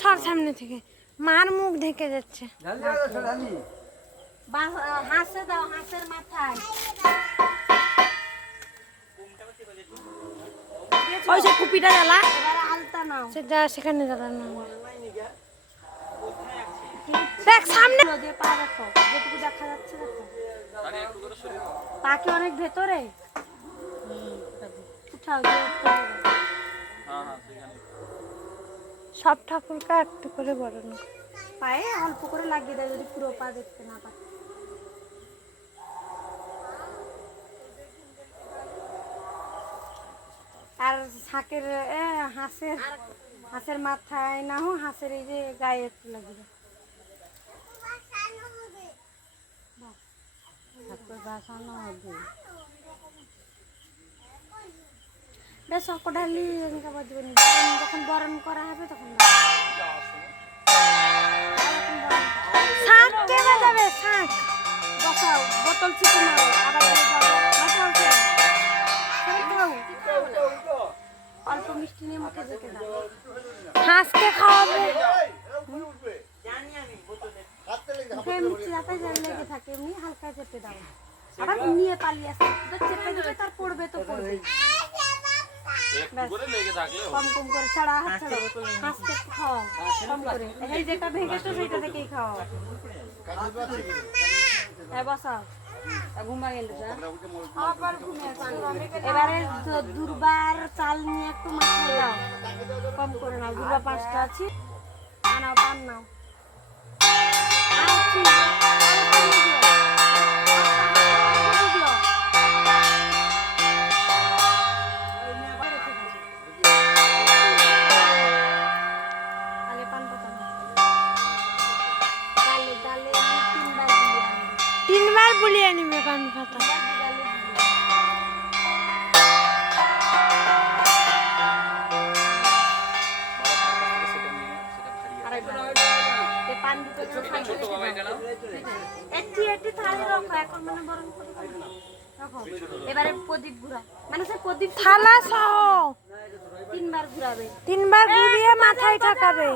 সর সামনে থেকে। মার মুখ ঢেকে যাচ্ছে। হাঁসে দাও হাঁসের মাথায়। ওই যে কুপিটা জ্বালা। এবারে আলতা নাও। সেটা সেখানে দেখ সামনে। পা দেখো যেটুকু দেখা যাচ্ছে দেখো। পা কি অনেক ভেতরে। উঠাও। সব ঠাকুরকে একটু করে বড়ানো পায়ে অল্প করে লাগিয়ে দেয় যদি পুরো পা দেখতে না পায়। আর শাকের এ, হাঁসের হাঁসের মাথায় না হোক হাঁসের এই যে গায়ে একটু লাগিয়ে দাও। বেশ অকডালি খাবার দেবেন বরণ যখন বরণ করা হবে তখন বসাও বোতল চিপে নাও আবার। অল্প মিষ্টি নিয়ে মুখে যেতে দাও। হাঁসকে খাওয়াবে? যেন লেগে থাকে এমনি হালকা চেপে দাও। আবার নিয়ে পালিয়ে আসে। চেপে দেবে তার পড়বে তো পড়বে কম কম করে ছাড়া হাত ছাড়া হাঁসকে একটু খাওয়াও কম করে। এই যেটা ভেঙেছো সেইটা থেকেই খাওয়াও হ্যাঁ বসাও। ঘুমা গেল আবার ঘুমিয়ে আসো। এবারে দুর্বার চাল নিয়ে একটু মাথায় দাও কম করে নাও। দুর্বা পাঁচটা আছে। আনাও পান নাও। বরং করে দাও। রাখো। এবারে প্রদীপ ঘুরা মানে সে প্রদীপ থালা সহ তিনবার ঘুরাবে। তিনবার ঘুরিয়ে মাথায় ঠাকাবে।